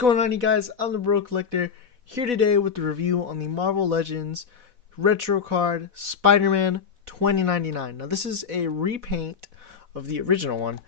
going on, you guys? I'm the Bro Collector, here today with the review on the Marvel Legends Retro Card Spider-Man 2099. Now this is a repaint of the original one,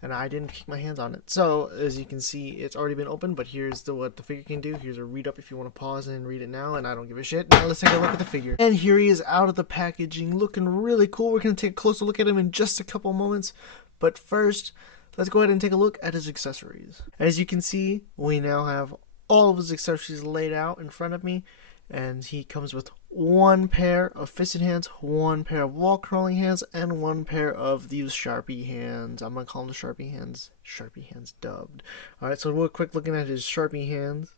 and I didn't kick my hands on it. So, as you can see, it's already been opened, but here's what the figure can do. Here's a read-up if you want to pause and read it now, and I don't give a shit. Now let's take a look at the figure. And here he is out of the packaging, looking really cool. We're going to take a closer look at him in just a couple moments, but first, let's go ahead and take a look at his accessories. As you can see, we now have all of his accessories laid out in front of me, and he comes with one pair of fisted hands, one pair of wall crawling hands, and one pair of these Sharpie hands. I'm going to call them the Sharpie hands. Sharpie hands dubbed. Alright, so real quick looking at his Sharpie hands.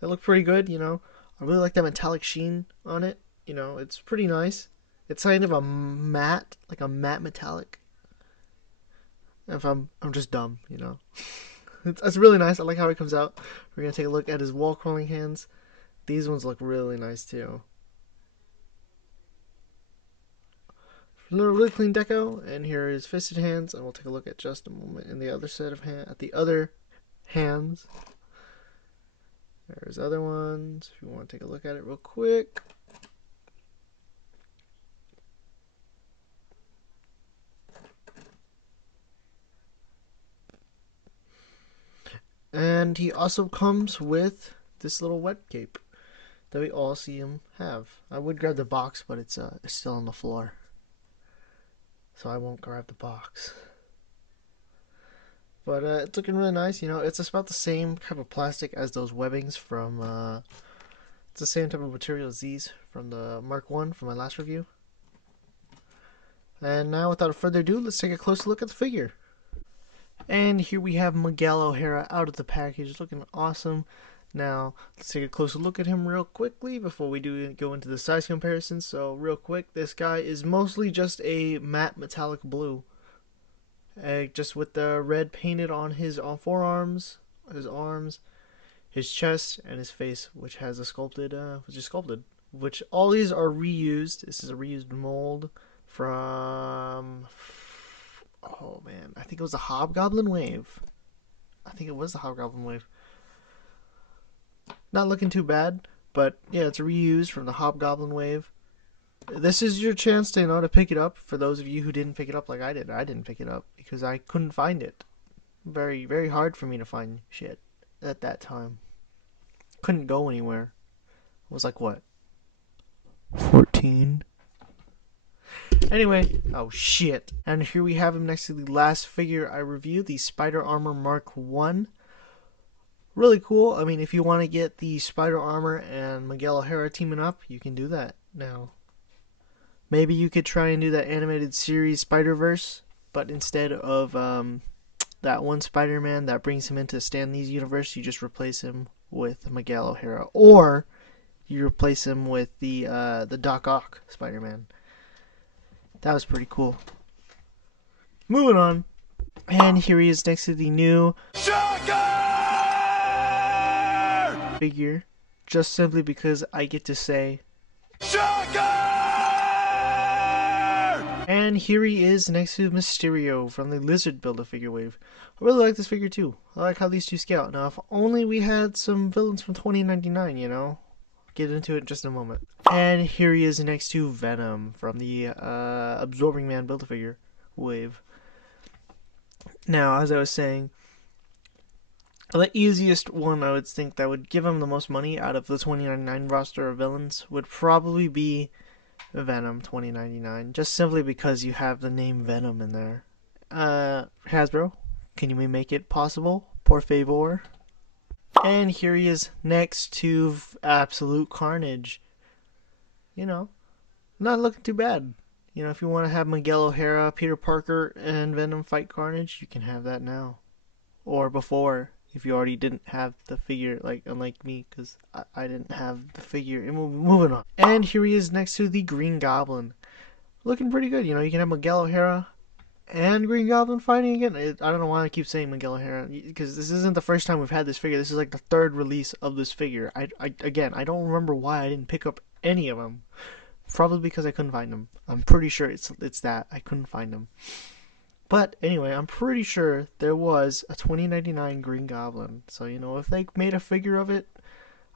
They look pretty good, you know. I really like that metallic sheen on it. You know, it's pretty nice. It's kind of a matte, like a matte metallic. If I'm just dumb, you know. It's really nice. I like how it comes out. We're going to take a look at his wall crawling hands. These ones look really nice too. Really clean deco, and here is fisted hands, and we'll take a look at just a moment in the other set of other hands. There's other ones if you want to take a look at it real quick. And he also comes with this little web cape that we all see him have. I would grab the box, but it's still on the floor, so I won't grab the box. But it's looking really nice. You know, it's about the same type of plastic as those webbings from. It's the same type of material as these from the Mark I from my last review. And now, without further ado, let's take a closer look at the figure. And here we have Miguel O'Hara out of the package, looking awesome. Now, let's take a closer look at him real quickly before we go into the size comparison. So, real quick, this guy is mostly just a matte metallic blue. Just with the red painted on his forearms, his arms, his chest, and his face, which has a sculpted, which all these are reused. This is a reused mold from, oh man, I think it was the Hobgoblin Wave. Not looking too bad, but yeah, it's reused from the Hobgoblin Wave. This is your chance to, to pick it up. For those of you who didn't pick it up like I did. I didn't pick it up because I couldn't find it. Very, very hard for me to find shit at that time. Couldn't go anywhere. It was like, what? 14? Anyway, oh shit. And here we have him next to the last figure I reviewed, the Spider Armor Mark I. Really cool. I mean, if you want to get the Spider Armor and Miguel O'Hara teaming up, you can do that now. Maybe you could try and do that animated series Spider-Verse, but instead of that one Spider-Man that brings him into Stan Lee's universe, you just replace him with Miguel O'Hara, or you replace him with the Doc Ock Spider-Man. That was pretty cool. Moving on, and here he is next to the new figure, just simply because I get to say and here he is next to Mysterio from the Lizard Build-A-Figure wave. I really like this figure too. I like how these two scale. Now, if only we had some villains from 2099, you know? Get into it in just a moment. And here he is next to Venom from the Absorbing Man Build-A-Figure wave. Now, as I was saying, the easiest one I would think that would give him the most money out of the 2099 roster of villains would probably be Venom 2099, just simply because you have the name Venom in there. Hasbro, can you make it possible? Por favor. And here he is next to Absolute Carnage. You know, not looking too bad. You know, if you want to have Miguel O'Hara, Peter Parker, and Venom fight Carnage, you can have that now. Or before, if you already didn't have the figure, like unlike me, because I didn't have the figure. And moving on. And here he is next to the Green Goblin. Looking pretty good. You know, you can have Miguel O'Hara and Green Goblin fighting again. I don't know why I keep saying Miguel O'Hara, because this isn't the first time we've had this figure. This is like the third release of this figure. Again, I don't remember why I didn't pick up any of them. Probably because I couldn't find them. I'm pretty sure it's that. I couldn't find them. But anyway, I'm pretty sure there was a 2099 Green Goblin. So, if they made a figure of it,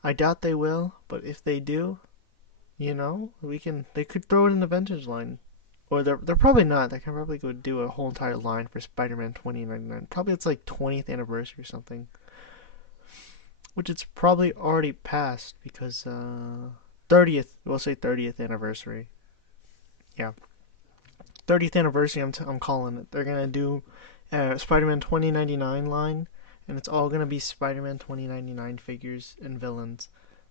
I doubt they will. But if they do, they could throw it in the vintage line. Or they're probably not. They can probably go do a whole entire line for Spider-Man 2099. Probably it's like 20th anniversary or something. Which it's probably already passed because 30th, we'll say 30th anniversary. Yeah. 30th anniversary, I'm calling it. They're going to do Spider-Man 2099 line, and it's all going to be Spider-Man 2099 figures and villains.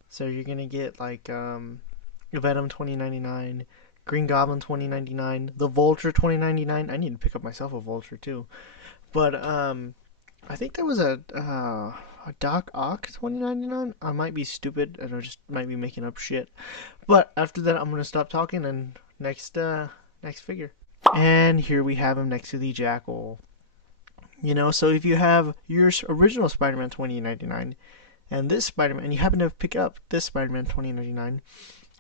So you're going to get like Venom 2099, Green Goblin 2099, the Vulture 2099. I need to pick up myself a Vulture too. But I think there was a Doc Ock 2099. I might be stupid and I just might be making up shit. But after that, I'm gonna stop talking and next figure. And here we have him next to the Jackal. So if you have your original Spider-Man 2099 and this Spider-Man, and you happen to pick up this Spider-Man 2099,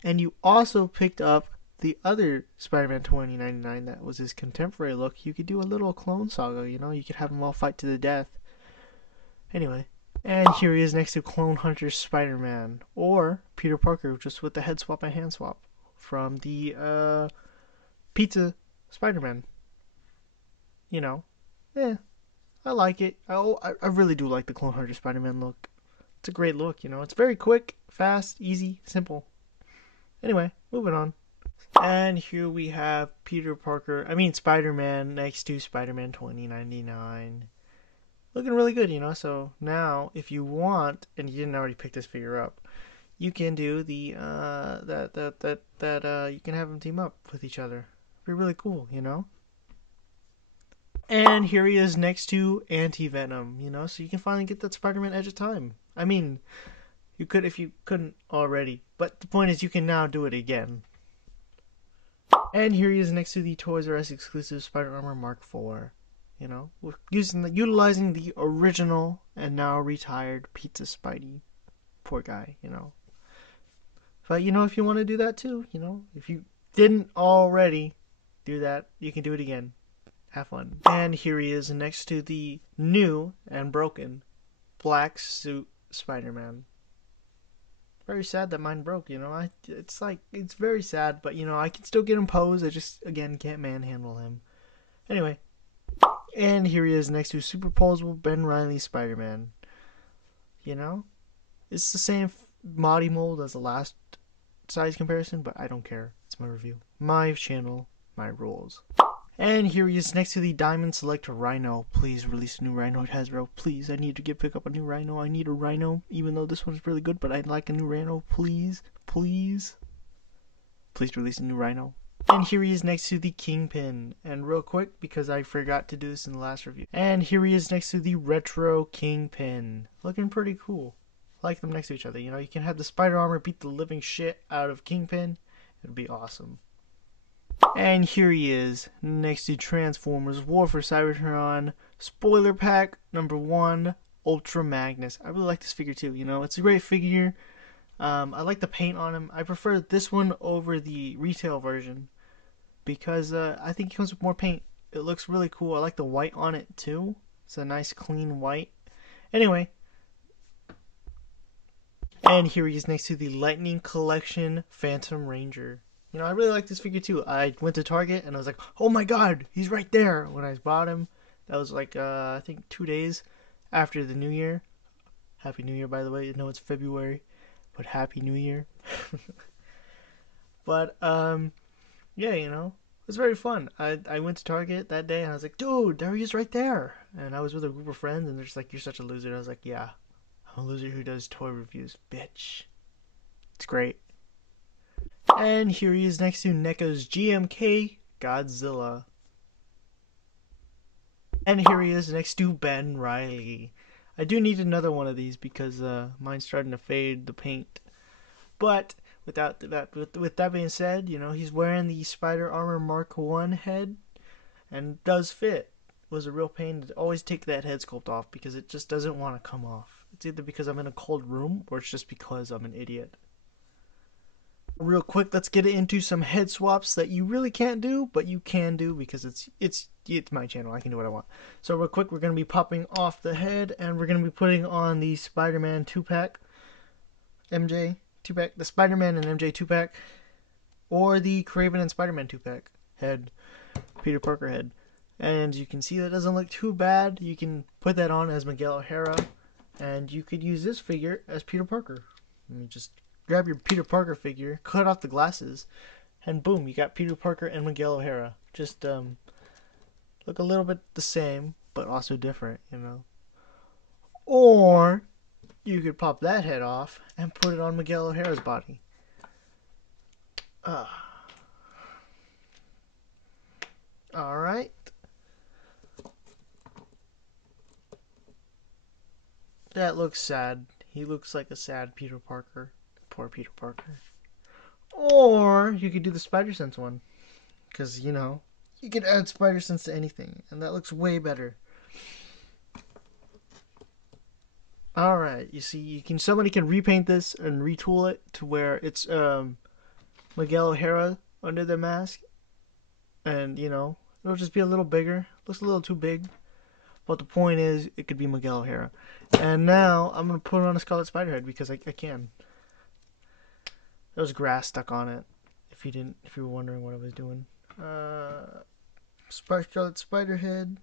and you also picked up the other Spider-Man 2099 that was his contemporary look, you could do a little clone saga, you could have them all fight to the death. Anyway, and here he is next to Clone Hunter Spider-Man, or Peter Parker, just with the head swap and hand swap from the Pizza Spider-Man. I like it. I really do like the Clone Hunter Spider-Man look. It's a great look, It's very quick, fast, easy, simple. Anyway, moving on. And here we have Spider-Man next to Spider-Man 2099. Looking really good, So now, if you want, and you didn't already pick this figure up, you can do the you can have them team up with each other. Be really cool, And here he is next to Anti-Venom, So you can finally get that Spider-Man Edge of Time. I mean, you could if you couldn't already, but the point is you can now do it again. And here he is next to the Toys R Us exclusive Spider Armor Mark IV. Utilizing the original and now retired Pizza Spidey. Poor guy, But if you want to do that too, if you didn't already do that, you can do it again. Have fun. And here he is next to the new and broken black suit Spider-Man. Very sad that mine broke, it's very sad, but I can still get him posed. I just again can't manhandle him. Anyway, and here he is next to superposable Ben Reilly Spider-Man. It's the same body mold as the last size comparison, but I don't care. It's my review, my channel, my rules. And here he is next to the Diamond Select Rhino. Please release a new Rhino at Hasbro. Please, I need to pick up a new Rhino. I need a Rhino, even though this one's really good, but I'd like a new Rhino. Please, please. Please release a new Rhino. And here he is next to the Kingpin. And real quick, because I forgot to do this in the last review. And here he is next to the Retro Kingpin. Looking pretty cool. I like them next to each other. You can have the spider armor beat the living shit out of Kingpin. It'd be awesome. And here he is, next to Transformers War for Cybertron, Spoiler Pack number 1, Ultra Magnus. I really like this figure too, it's a great figure. I like the paint on him. I prefer this one over the retail version because I think it comes with more paint. It looks really cool. I like the white on it too. It's a nice clean white. Anyway. And here he is next to the Lightning Collection Phantom Ranger. I really like this figure too. I went to Target and I was like, oh my god, he's right there when I bought him. That was like, I think 2 days after the New Year. Happy New Year, by the way. I know it's February, but Happy New Year. But, yeah, it was very fun. I went to Target that day and I was like, dude, there he is right there. And I was with a group of friends and they're just like, you're such a loser. And I was like, yeah, I'm a loser who does toy reviews, bitch. It's great. And here he is next to NECA's GMK Godzilla. And here he is next to Ben Reilly. I do need another one of these because mine's starting to fade, the paint. But with that being said, he's wearing the Spider Armor Mark I head and does fit. It was a real pain to always take that head sculpt off because it just doesn't want to come off. It's either because I'm in a cold room or it's just because I'm an idiot. Real quick, let's get into some head swaps that you really can't do, but you can do because it's my channel. I can do what I want. So real quick, we're gonna be popping off the head, and we're gonna be putting on the Spider-Man 2-pack, MJ 2-pack, the Spider-Man and MJ 2-pack, or the Kraven and Spider-Man 2-pack head, Peter Parker head. And you can see that doesn't look too bad. You can put that on as Miguel O'Hara, and you could use this figure as Peter Parker. Let me just grab your Peter Parker figure, cut off the glasses, and boom, you got Peter Parker and Miguel O'Hara. Just look a little bit the same, but also different, you know. Or you could pop that head off and put it on Miguel O'Hara's body. Alright. That looks sad. He looks like a sad Peter Parker. Poor Peter Parker. Or you could do the Spider Sense one. Because, you know, you could add Spider Sense to anything. And that looks way better. Alright, you see, somebody can repaint this and retool it to where it's Miguel O'Hara under the mask. And, you know, it'll just be a little bigger. Looks a little too big. But the point is, it could be Miguel O'Hara. And now, I'm going to put on a Scarlet Spiderhead because I can. There was grass stuck on it. If you were wondering what I was doing. Scarlet Spiderhead.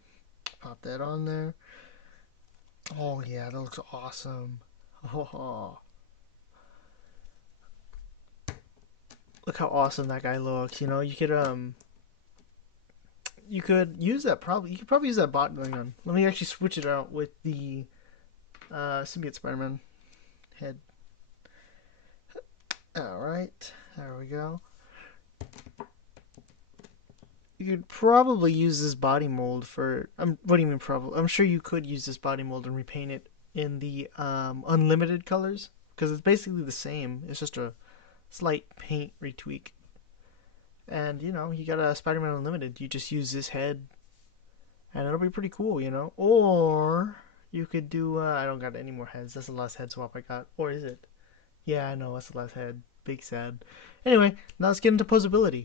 Pop that on there. Oh yeah, that looks awesome. Oh. Look how awesome that guy looks. You know, you could use that probably. You could probably use that bot gun. Let me actually switch it out with the symbiote Spider-Man head. All right, there we go. You could probably use this body mold for. What do you mean probably? I'm sure you could use this body mold and repaint it in the unlimited colors because it's basically the same. It's just a slight paint retweak. And you know, you got a Spider-Man Unlimited. You just use this head, and it'll be pretty cool, you know. Or you could do. I don't got any more heads. That's the last head swap I got. Or is it? Yeah, I know. That's the last head. Big sad. Anyway, now let's get into posability.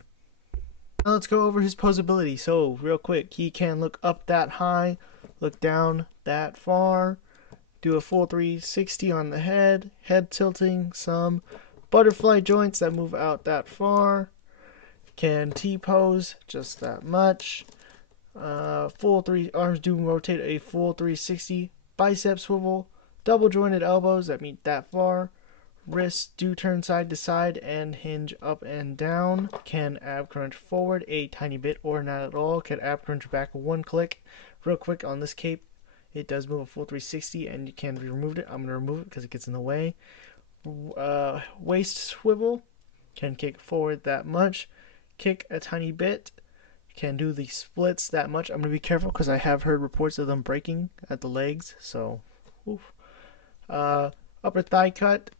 Now let's go over his posability. So, real quick, he can look up that high, look down that far, do a full 360 on the head tilting, some butterfly joints that move out that far, can T-pose just that much, full three arms do rotate a full 360, bicep swivel, double jointed elbows that meet that far, wrists do turn side to side and hinge up and down. Can ab crunch forward a tiny bit or not at all. Can ab crunch back one click. Real quick on this cape, it does move a full 360 and you can remove it. I'm going to remove it because it gets in the way. Waist swivel. Can kick forward that much. Kick a tiny bit. Can do the splits that much. I'm going to be careful because I have heard reports of them breaking at the legs. So, oof. Upper thigh cut.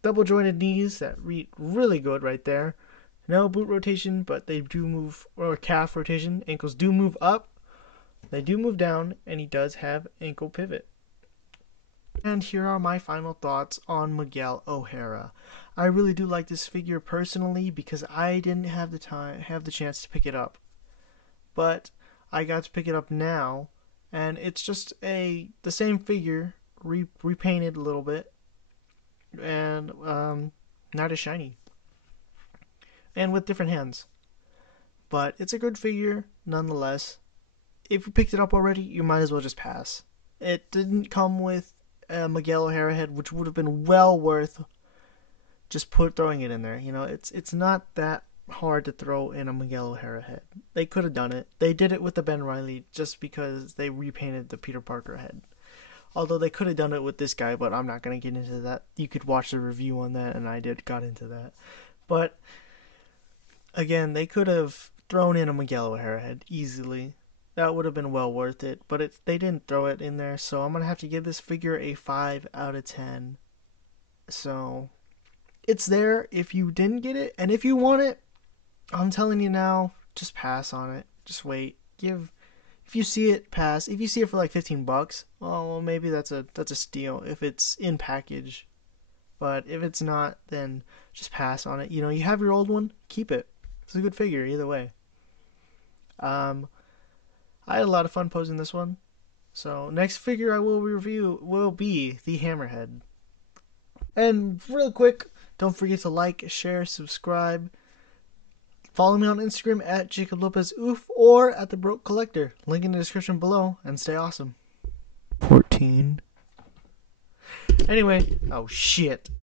Double jointed knees that read really good right there. No boot rotation, but they do move, or calf rotation. Ankles do move up, they do move down, and he does have ankle pivot. And here are my final thoughts on Miguel O'Hara. I really do like this figure personally because I didn't have the chance to pick it up, but I got to pick it up now, and it's just the same figure repainted a little bit. And not as shiny, and with different hands, but it's a good figure nonetheless. If you picked it up already, you might as well just pass. It didn't come with a Miguel O'Hara head, which would have been well worth just throwing it in there. You know, it's not that hard to throw in a Miguel O'Hara head. They could have done it. They did it with the Ben Reilly just because they repainted the Peter Parker head. Although they could have done it with this guy, but I'm not going to get into that. You could watch the review on that, and I got into that. But, again, they could have thrown in a Miguel O'Hara head easily. That would have been well worth it, but they didn't throw it in there, so I'm going to have to give this figure a 5 out of 10. So, it's there if you didn't get it, and if you want it, I'm telling you now, just pass on it. Just wait. If you see it, pass. If you see it for like $15, well, maybe that's a steal if it's in package. But if it's not, then just pass on it. You know, you have your old one, keep it. It's a good figure either way. Um, I had a lot of fun posing this one. So next figure I will review will be the Hammerhead. And real quick, don't forget to like, share, subscribe. Follow me on Instagram at Jacob Lopez Oof or at the Broke Collector. Link in the description below, and stay awesome. 14. Anyway, oh shit.